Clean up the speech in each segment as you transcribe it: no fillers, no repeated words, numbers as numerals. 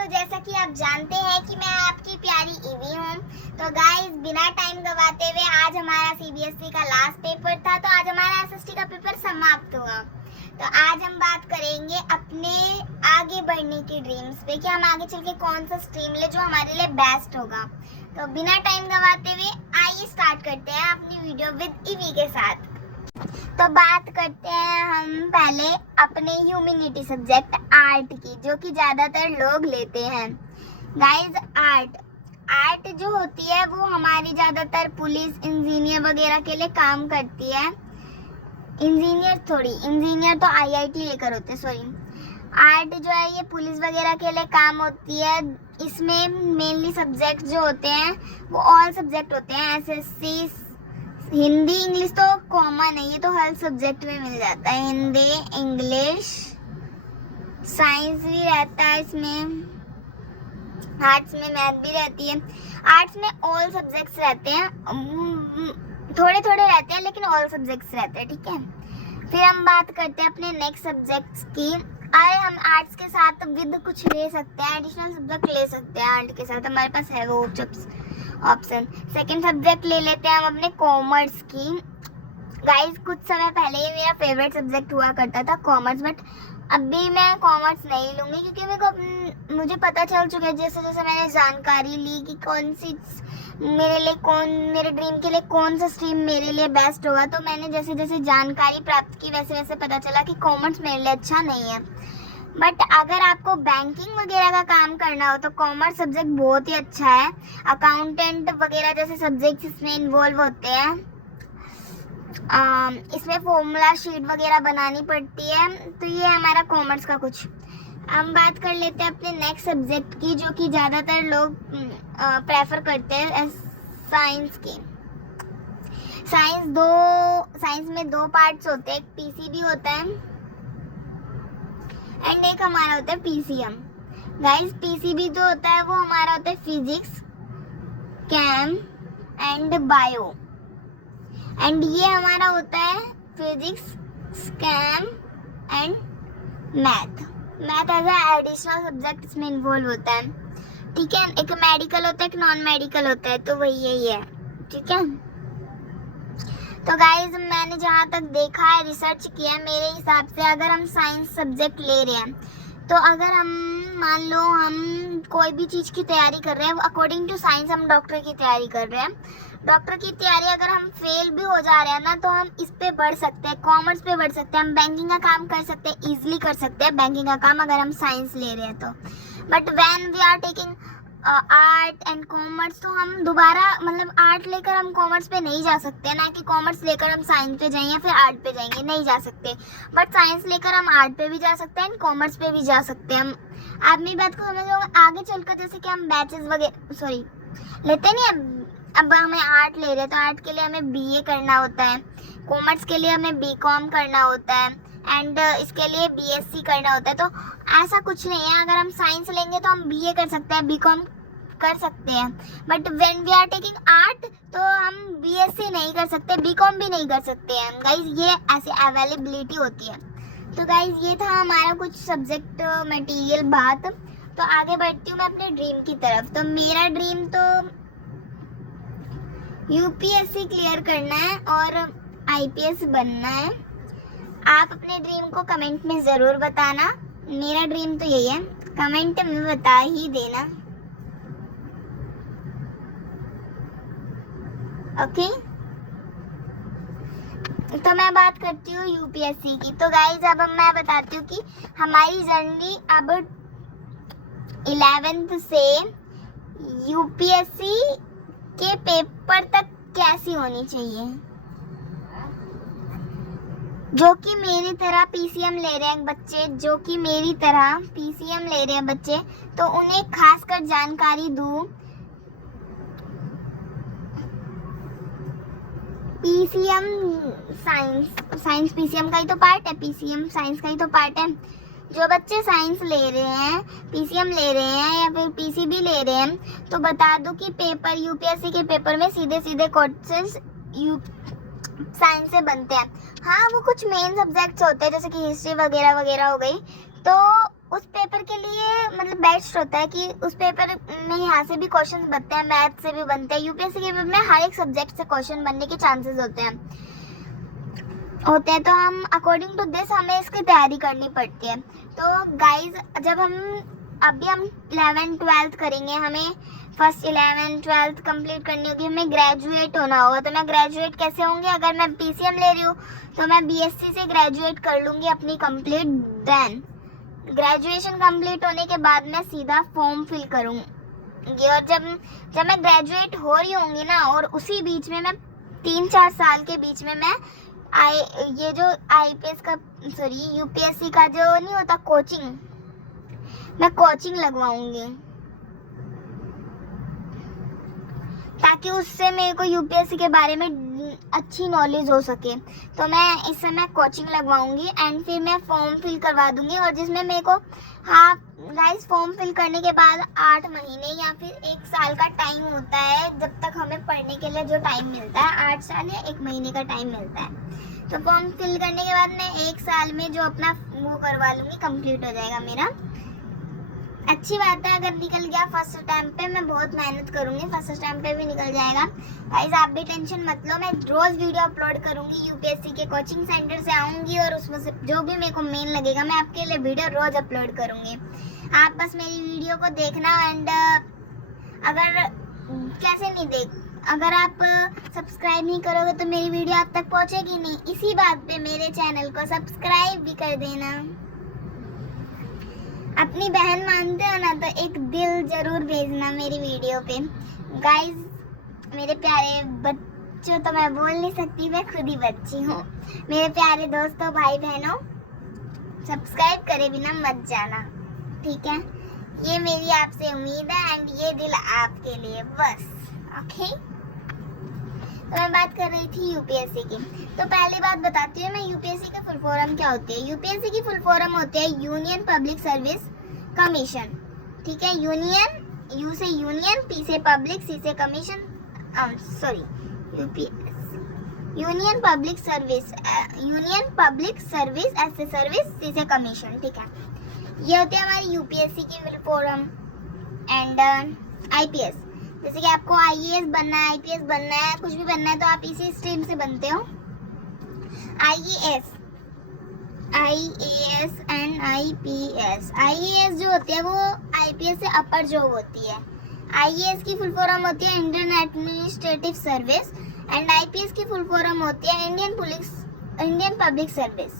तो जैसा कि आप जानते हैं कि मैं आपकी प्यारी ईवी हूँ। तो गाइस, बिना टाइम गवाते हुए आज हमारा सीबीएसई का लास्ट पेपर था, तो आज हमारा एसएसटी का पेपर समाप्त हुआ। तो आज हम बात करेंगे अपने आगे बढ़ने की ड्रीम्स पे कि हम आगे चल के कौन सा स्ट्रीम ले जो हमारे लिए बेस्ट होगा। तो बिना टाइम गवाते हुए आइए स्टार्ट करते हैं अपनी वीडियो विद ईवी के साथ। तो बात करते हैं हम पहले अपने ह्यूमैनिटी सब्जेक्ट आर्ट की, जो कि ज़्यादातर लोग लेते हैं। गाइस, आर्ट जो होती है वो हमारी ज़्यादातर पुलिस, इंजीनियर वगैरह के लिए काम करती है। इंजीनियर तो आईआईटी लेकर होते हैं, सॉरी। आर्ट जो है ये पुलिस वगैरह के लिए काम होती है। इसमें मेनली सब्जेक्ट जो होते हैं वो ऑल सब्जेक्ट होते हैं। एसएससी, हिंदी, इंग्लिश तो कॉमन है, ये तो हर सब्जेक्ट में मिल जाता है। हिंदी, इंग्लिश, साइंस भी रहता है इसमें, आर्ट्स में मैथ भी रहती है। आर्ट्स में ऑल सब्जेक्ट्स रहते हैं, थोड़े थोड़े रहते हैं लेकिन ऑल सब्जेक्ट्स रहते हैं, ठीक है। फिर हम बात करते हैं अपने नेक्स्ट सब्जेक्ट्स की। अरे हम आर्ट्स के साथ विद कुछ ले सकते हैं, एडिशनल सब्जेक्ट ले सकते हैं आर्ट के साथ, हमारे पास है वो ऑप्शन। सेकंड सब्जेक्ट ले लेते हैं हम अपने कॉमर्स की। गाइस, कुछ समय पहले ये मेरा फेवरेट सब्जेक्ट हुआ करता था कॉमर्स, बट अभी मैं कॉमर्स नहीं लूँगी क्योंकि मुझे पता चल चुका है, जैसे जैसे मैंने जानकारी ली कि कौन सी मेरे ड्रीम के लिए कौन सा स्ट्रीम मेरे लिए बेस्ट होगा। तो मैंने जैसे जैसे जानकारी प्राप्त की वैसे वैसे पता चला कि कॉमर्स मेरे लिए अच्छा नहीं है। बट अगर आपको बैंकिंग वगैरह का काम करना हो तो कॉमर्स सब्जेक्ट बहुत ही अच्छा है। अकाउंटेंट वगैरह जैसे सब्जेक्ट इसमें इन्वॉल्व होते हैं। इसमें फॉर्मूला शीट वगैरह बनानी पड़ती है। तो ये हमारा कॉमर्स का कुछ। हम बात कर लेते हैं अपने नेक्स्ट सब्जेक्ट की, जो कि ज़्यादातर लोग प्रेफर करते हैं, साइंस की। साइंस में दो पार्ट्स होते हैं, एक पीसीबी होता है एंड एक हमारा होता है पीसीएम। गाइस, पीसीबी जो होता है वो हमारा होता है physics, chem and bio, and ये हमारा होता है physics, chem and maths as a additional subject इसमें इन्वॉल्व होता है, ठीक है। एक मेडिकल होता है, एक नॉन मेडिकल होता है, तो वही यही है, ठीक है। तो गाइज, मैंने जहाँ तक देखा है, रिसर्च किया है, मेरे हिसाब से अगर हम साइंस सब्जेक्ट ले रहे हैं तो अगर हम मान लो हम कोई भी चीज़ की तैयारी कर रहे हैं, अकॉर्डिंग टू साइंस हम डॉक्टर की तैयारी कर रहे हैं, डॉक्टर की तैयारी अगर हम फेल भी हो जा रहे हैं ना, तो हम इस पे बढ़ सकते हैं, कॉमर्स पे बढ़ सकते हैं, हम बैंकिंग का काम कर सकते हैं, ईजिली कर सकते हैं बैंकिंग का काम अगर हम साइंस ले रहे हैं तो। But when we are taking art and commerce, तो हम दोबारा आर्ट लेकर हम कॉमर्स पे नहीं जा सकते, ना कि कॉमर्स लेकर हम साइंस पे जाएंगे या फिर आर्ट पे जाएंगे, नहीं जा सकते। बट साइंस लेकर हम आर्ट पे भी जा सकते हैं एंड कॉमर्स पे भी जा सकते हैं। हम आप मेरी बात को समझ लो, आगे चलकर जैसे कि हम बैचेस वगैरह लेते नहीं, अब हमें आर्ट ले रहे हैं तो आर्ट के लिए हमें बीए करना होता है, कॉमर्स के लिए हमें बीकॉम करना होता है एंड इसके लिए बीएससी करना होता है। तो ऐसा कुछ नहीं है, अगर हम साइंस लेंगे तो हम बीए कर सकते हैं, बीकॉम कर सकते हैं, but when we are taking art तो हम बीएससी नहीं कर सकते, बीकॉम भी नहीं कर सकते हैं। गाइज, ये ऐसी अवेलेबिलिटी होती है। तो गाइज, ये था हमारा कुछ सब्जेक्ट मटेरियल बात। तो आगे बढ़ती हूँ मैं अपने ड्रीम की तरफ। तो मेरा ड्रीम तो यूपीएससी क्लियर करना है और आईपीएस बनना है। आप अपने ड्रीम को कमेंट में ज़रूर बताना। मेरा ड्रीम तो यही है, कमेंट में बता ही देना, ओके। तो मैं बात करती हूँ यूपीएससी की। तो गाइज, अब मैं बताती हूँ कि हमारी जर्नी अब 11th से यूपीएससी के पेपर तक कैसी होनी चाहिए। जो कि मेरी तरह पीसीएम ले रहे हैं बच्चे, तो उन्हें खासकर जानकारी दूँ। पीसीएम साइंस पीसीएम का ही तो पार्ट है, पीसीएम साइंस का ही तो पार्ट है। जो बच्चे साइंस ले रहे हैं, पीसीएम ले रहे हैं या फिर पीसीबी ले रहे हैं, तो बता दूं कि पेपर यूपीएससी के पेपर में सीधे सीधे क्वेश्चंस साइंस से बनते हैं। हाँ, वो कुछ मेन सब्जेक्ट्स होते हैं जैसे कि हिस्ट्री वगैरह वगैरह हो गई, तो उस पेपर के लिए बेस्ट होता है कि उस पेपर में यहाँ से भी क्वेश्चंस बनते हैं, मैथ से भी बनते हैं। यूपीएससी के पेपर में हर एक सब्जेक्ट से क्वेश्चन बनने के चांसेस होते हैं, तो हम अकॉर्डिंग टू दिस हमें इसकी तैयारी करनी पड़ती है। तो गाइज जब हम 11th 12th करेंगे, हमें फर्स्ट 11th 12th कंप्लीट करनी होगी, हमें ग्रेजुएट होना होगा। तो मैं ग्रेजुएट कैसे होंगी? अगर मैं पीसीएम ले रही हूँ तो मैं बीएससी से ग्रेजुएट कर लूँगी अपनी कंप्लीट। देन ग्रेजुएशन कंप्लीट होने के बाद मैं सीधा फॉर्म फिल करूँगी। और जब मैं ग्रेजुएट हो रही होंगी ना, और उसी बीच में मैं 3-4 साल के बीच में मैं ये जो यूपीएससी का जो नहीं होता कोचिंग, मैं कोचिंग लगवाऊंगी, ताकि उससे मेरे को यूपीएससी के बारे में अच्छी नॉलेज हो सके। तो मैं इस समय कोचिंग लगवाऊंगी एंड फिर मैं फॉर्म फिल करवा दूंगी। और जिसमें मेरे को गाइस फॉर्म फिल करने के बाद 8 महीने या फिर 1 साल का टाइम होता है, जब तक हमें पढ़ने के लिए जो टाइम मिलता है 8 साल या 1 महीने का टाइम मिलता है। तो फॉर्म फिल करने के बाद मैं 1 साल में जो अपना वो करवा लूँगी, कंप्लीट हो जाएगा मेरा। अच्छी बात है, अगर निकल गया फर्स्ट अटेम्प्ट पे, मैं बहुत मेहनत करूँगी, फर्स्ट अटेम्प्ट पे भी निकल जाएगा। गाइस आप भी टेंशन मत लो, मैं रोज़ वीडियो अपलोड करूँगी, यूपीएससी के कोचिंग सेंटर से आऊँगी और उसमें से जो भी मेरे को मेन लगेगा मैं आपके लिए वीडियो रोज़ अपलोड करूँगी। आप बस मेरी वीडियो को देखना एंड अगर आप सब्सक्राइब नहीं करोगे तो मेरी वीडियो आप तक पहुँचेगी नहीं। इसी बात पे मेरे चैनल को सब्सक्राइब भी कर देना। अपनी बहन मानते हो ना, तो एक दिल जरूर भेजना मेरी वीडियो पे। गाइस मेरे प्यारे बच्चों, तो मैं बोल नहीं सकती, मैं खुद ही बच्ची हूँ। मेरे प्यारे दोस्तों, भाई बहनों, सब्सक्राइब करे बिना मत जाना, ठीक है? ये मेरी आपसे उम्मीद है एंड ये दिल आपके लिए बस। ओके, तो मैं बात कर रही थी यूपीएससी की। तो पहली बात बताती हूँ मैं, यूपीएससी की फुल फॉर्म क्या होती है। यूपीएससी की फुल फॉर्म होती है यूनियन पब्लिक सर्विस कमीशन, ठीक है? यू से यूनियन, पी से पब्लिक, सी से commission, union public service, S से सर्विस, सी से कमीशन, ठीक है? ये होती है हमारी यूपीएससी की फुल फॉर्म। एंड आईपीएस, जैसे कि आपको आईएएस बनना है, आईपीएस बनना है, कुछ भी बनना है, तो आप इसी स्ट्रीम से बनते हो। IAS and IPS. आईएएस जो होती है वो आईपीएस से अपर जॉब होती है। आईएएस की फुल फॉर्म होती है Indian administrative service and IPS की फुल फॉर्म होती है इंडियन पब्लिक सर्विस,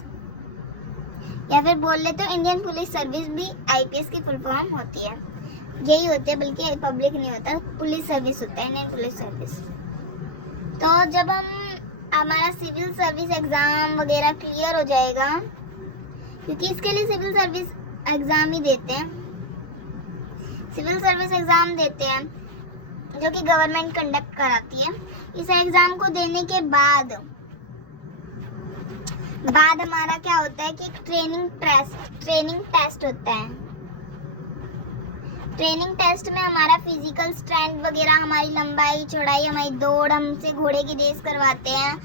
या फिर बोल लेते हो इंडियन पुलिस सर्विस भी आईपीएस की फुल फॉर्म होती है। यही होते हैं, बल्कि पब्लिक नहीं होता, पुलिस सर्विस होता है, इंडियन पुलिस सर्विस। तो जब हमारा सिविल सर्विस एग्जाम वगैरह क्लियर हो जाएगा, क्योंकि इसके लिए सिविल सर्विस एग्जाम ही देते हैं, सिविल सर्विस एग्जाम देते हैं जो कि गवर्नमेंट कंडक्ट कराती है। इस एग्जाम को देने के बाद हमारा क्या होता है कि ट्रेनिंग टेस्ट होता है। ट्रेनिंग टेस्ट में हमारा फिजिकल स्ट्रेंथ वगैरह, हमारी लंबाई चौड़ाई, हमारी दौड़, हमसे घोड़े की रेस करवाते हैं,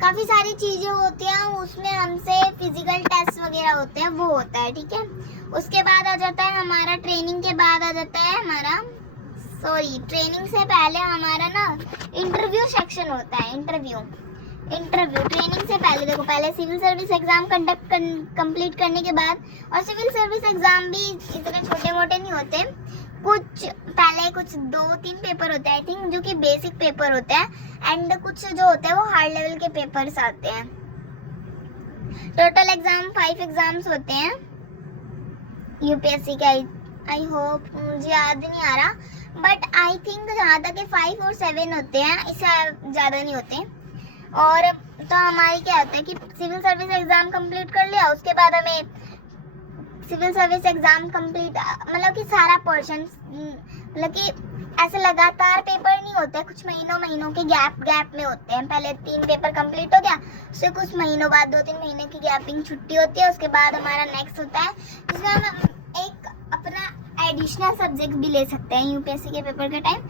काफ़ी सारी चीज़ें होती हैं, उसमें हमसे फिजिकल टेस्ट वगैरह होते हैं, वो होता है, ठीक है? उसके बाद आ जाता है हमारा, ट्रेनिंग के बाद आ जाता है हमारा, ट्रेनिंग से पहले हमारा ना इंटरव्यू सेक्शन होता है। इंटरव्यू ट्रेनिंग से पहले, देखो, पहले सिविल सर्विस एग्जाम कंप्लीट करने के बाद, और सिविल सर्विस एग्जाम भी इतने छोटे मोटे नहीं होते, कुछ 2-3 पेपर होते हैं आई थिंक, जो कि बेसिक पेपर होते हैं, एंड कुछ जो होते हैं वो हार्ड लेवल के पेपर्स आते हैं। टोटल एग्जाम 5 एग्जाम्स होते हैं यूपीएससी के। आई होप, मुझे याद नहीं आ रहा, बट आई थिंक जहाँ तक 5 और 7 होते हैं, इससे ज़्यादा नहीं होते। और तो हमारी क्या होता है कि सिविल सर्विस एग्जाम कंप्लीट कर लिया, उसके बाद हमें सिविल सर्विस एग्जाम कंप्लीट, मतलब कि सारा पोर्शन, मतलब कि ऐसे लगातार पेपर नहीं होते, कुछ महीनों के गैप में होते हैं। पहले 3 पेपर कंप्लीट हो गया, उससे कुछ महीनों बाद 2-3 महीने की गैपिंग छुट्टी होती है, उसके बाद हमारा नेक्स्ट होता है, जिसमें हम एक अपना एडिशनल सब्जेक्ट भी ले सकते हैं यूपीएससी के पेपर के टाइम।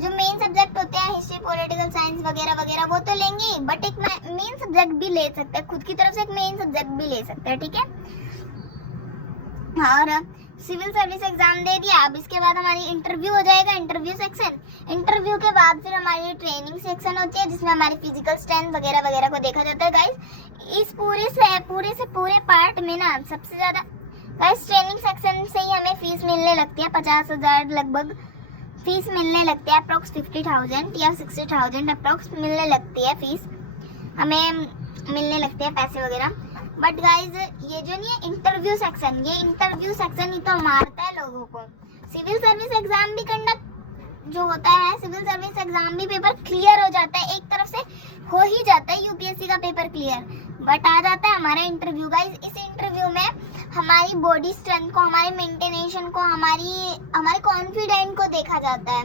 जो मेन सब्जेक्ट होते हैं हिस्ट्री, पॉलिटिकल साइंस वगैरह वो तो लेंगे ही, बट एक मेन सब्जेक्ट भी ले सकते हैं, खुद की तरफ से एक मेन सब्जेक्ट भी ले सकते हैं, ठीक है? और सिविल सर्विस एग्जाम दे दिया, अब इसके बाद हमारी इंटरव्यू हो जाएगा, इंटरव्यू सेक्शन। इंटरव्यू के बाद फिर हमारी ट्रेनिंग सेक्शन होती है जिसमें हमारी फिजिकल स्ट्रेंथ वगैरह वगैरह को देखा जाता है। गाइस इस पूरे पार्ट में ना सबसे ज्यादा गाइस ट्रेनिंग सेक्शन से ही हमें फीस मिलने लगती है, 50,000 लगभग फीस मिलने लगती है, अप्रोक्स 50,000 या 60,000 अप्रोक्स मिलने लगती है फीस, हमें मिलने लगते हैं पैसे वगैरह। बट गाइज ये जो नहीं है इंटरव्यू सेक्शन, ये इंटरव्यू सेक्शन ही तो मारता है लोगों को। सिविल सर्विस एग्जाम भी कंडक्ट जो होता है, सिविल सर्विस एग्जाम भी पेपर क्लियर हो जाता है, एक तरफ से हो ही जाता है यूपीएससी का पेपर क्लियर, बट आ जाता है हमारा इंटरव्यू। गाइज इस इंटरव्यू में हमारी बॉडी स्ट्रेंथ को, हमारे मेंटेनेशन को, हमारे कॉन्फिडेंट को देखा जाता है,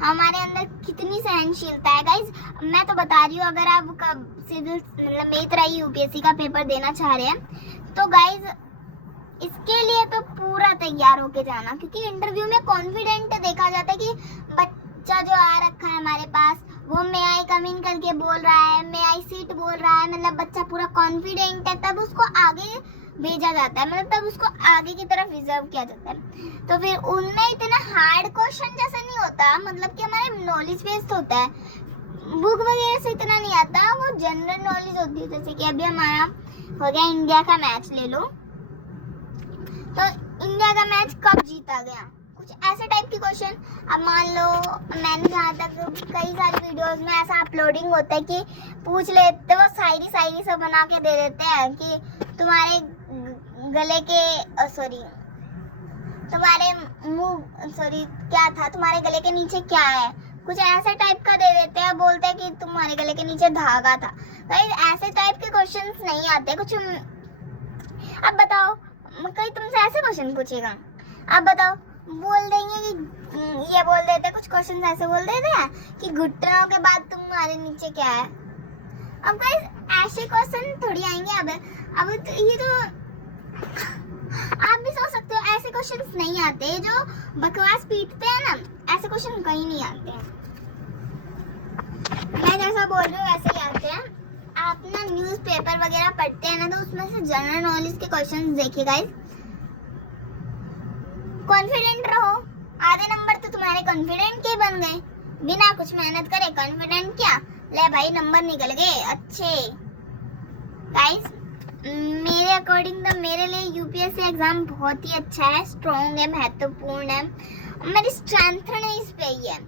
हमारे अंदर कितनी सहनशीलता है। गाइज मैं तो बता रही हूँ, अगर आप सिविल मतलब मेरी तरह यूपीएससी का पेपर देना चाह रहे हैं तो गाइज इसके लिए तो पूरा तैयार होके जाना, क्योंकि इंटरव्यू में कॉन्फिडेंट देखा जाता है कि बच्चा जो आ रखा है हमारे पास वो मे आई कम इन करके बोल रहा है, मे आई सीट बोल रहा है, मतलब बच्चा पूरा कॉन्फिडेंट है, तब उसको आगे भेजा जाता है, मतलब तब उसको आगे की तरफ रिजर्व किया जाता है। तो फिर उनमें इतना हार्ड क्वेश्चन जैसा नहीं होता, मतलब कि हमारे नॉलेज बेस्ड होता है, बुक वगैरह से इतना नहीं आता, वो जनरल नॉलेज होती है। जैसे कि अभी हमारा हो गया इंडिया का मैच ले लो, तो इंडिया का मैच कब जीता गया, कुछ ऐसे टाइप के क्वेश्चन। अब मान लो मैंने जहाँ तक कई सारी वीडियोस में ऐसा अपलोडिंग होता है कि पूछ लेते, वो शायरी सब बना के दे देते हैं कि तुम्हारे गले के तुम्हारे मुंह क्या था, तुम्हारे गले के नीचे क्या है, कुछ ऐसे टाइप का दे देते हैं, बोलते हैं कि तुम्हारे गले के नीचे धागा था। भाई ऐसे टाइप के क्वेश्चंस नहीं आते कुछ। अब बताओ कोई तुमसे ऐसे क्वेश्चन पूछेगा, अब बताओ, बोल देंगे कि ये बोल देते, कुछ क्वेश्चन ऐसे बोल देते हैं कि घुटनों के बाद तुम्हारे नीचे क्या है। अब गाइस ऐसे क्वेश्चन थोड़ी आएंगे। अब तो ये तो आप भी सोच सकते हो, ऐसे क्वेश्चंस नहीं आते, जो बकवास पीटते हैं ना, ऐसे क्वेश्चन कहीं नहीं आते हैं। मैं जैसा बोल रही हूँ वैसे ही आते हैं। आप ना न्यूज़पेपर वगैरह पढ़ते हैं ना, तो उसमें से जनरल नॉलेज के क्वेश्चंस देखिए गाइस, कॉन्फिडेंट रहो, आधे नंबर तो तुम्हारे कॉन्फिडेंट के बन गए, बिना कुछ मेहनत करे कॉन्फिडेंट क्या, ले भाई नंबर निकल गए अच्छे। गाइस मेरे अकॉर्डिंग तो मेरे लिए यूपीएससी एग्जाम बहुत ही अच्छा है, स्ट्रॉन्ग है, महत्वपूर्ण है, मेरी स्ट्रेंथ नहीं इस पे ही है।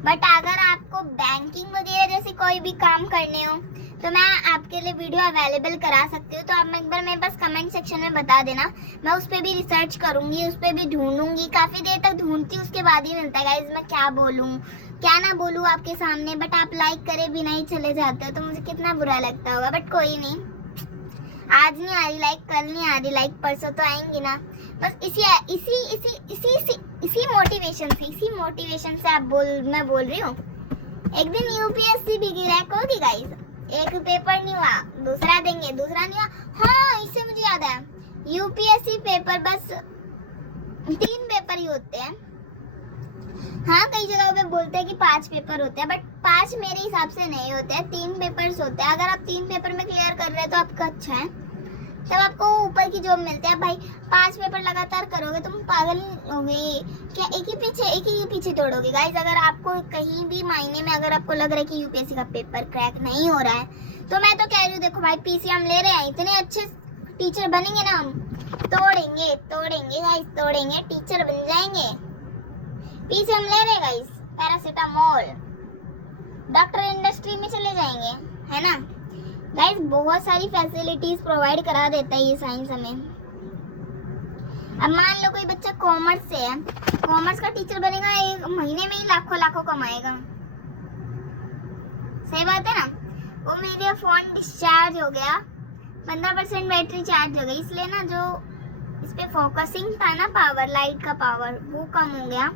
बट अगर आपको बैंकिंग वगैरह जैसे कोई भी काम करने हो तो मैं आपके लिए वीडियो अवेलेबल करा सकती हूँ, तो आप एक बार मेरे पास कमेंट सेक्शन में बता देना, मैं उस पर भी रिसर्च करूंगी, उस पर भी ढूंढूंगी, काफ़ी देर तक ढूंढती हूँ, उसके बाद ही मिलता है गाइस मैं क्या बोलूँ क्या ना बोलूँ आपके सामने। बट आप लाइक करे बिना ही चले जाते हो तो मुझे कितना बुरा लगता होगा, बट कोई नहीं, आज नहीं आ रही लाइक, कल नहीं आ रही लाइक, परसों तो आएंगी ना। बस इसी मोटिवेशन से मैं बोल रही हूँ, एक दिन यूपीएससी भी क्रैक होगी गाइस। एक पेपर नहीं हुआ दूसरा देंगे, दूसरा नहीं हुआ, हाँ इससे मुझे याद है, यूपीएससी पेपर बस 3 पेपर ही होते हैं। हाँ कई जगहों पे बोलते हैं कि 5 पेपर होते हैं, बट 5 मेरे हिसाब से नहीं होते हैं, 3 पेपर्स होते हैं। अगर आप 3 पेपर में क्लियर कर रहे हैं तो आपका अच्छा है, तब आपको ऊपर की जॉब मिलती है। भाई 5 पेपर लगातार करोगे तुम पागल होगे क्या, एक ही पीछे तोड़ोगे गाइस। अगर आपको कहीं भी मायने में अगर आपको लग रहा है कि यूपीएससी का पेपर क्रैक नहीं हो रहा है, तो मैं तो कह रही हूँ देखो भाई पीसीएम ले रहे हैं, इतने अच्छे टीचर बनेंगे ना हम, तोड़ेंगे गाइस, तोड़ेंगे, टीचर बन जाएंगे। पीसीएम ले रहे गाइस, पैरासीटामोल, डॉक्टर इंडस्ट्री में चले जाएंगे, है ना गाइस। बहुत सारी फैसिलिटीज प्रोवाइड करा देता है ये साइंस हमें। अब मान लो कोई बच्चा कॉमर्स से है, कॉमर्स का टीचर बनेगा, 1 महीने में ही लाखों कमाएगा, सही बात है ना। वो मेरा फोन डिस्चार्ज हो गया, 15% बैटरी चार्ज हो गई, इसलिए ना जो इस पे फोकसिंग था ना पावर, लाइट का पावर वो कम हो गया।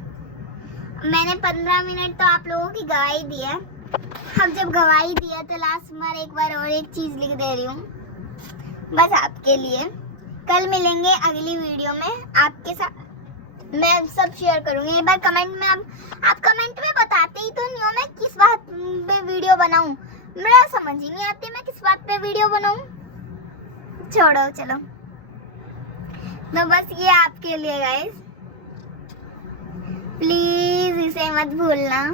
मैंने 15 मिनट तो आप लोगों की गवाही दी है, अब जब गवाही दिया तो लास्ट बार एक बार और एक चीज लिख दे रही हूँ बस आपके लिए। कल मिलेंगे अगली वीडियो में आपके साथ, मैं सब शेयर करूंगी। एक बार कमेंट में आप कमेंट में बताते ही तो नहीं हो मैं किस बात पे वीडियो बनाऊं, मेरा समझ ही नहीं आती मैं किस बात पे वीडियो बनाऊं। छोड़ो चलो, तो बस ये आपके लिए गाइस। मत भूलना।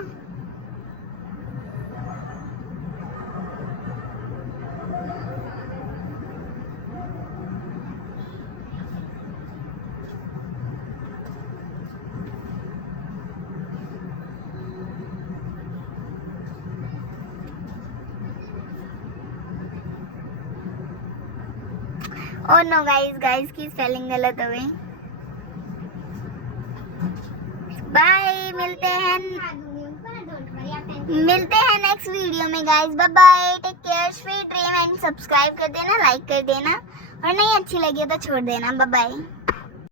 और नो गाइस की स्पेलिंग गलत हो गई। बाय, मिलते हैं नेक्स्ट वीडियो में guys. Bye bye, take care, sweet dream and subscribe कर देना, लाइक कर देना और नहीं अच्छी लगी तो छोड़ देना। Bye bye.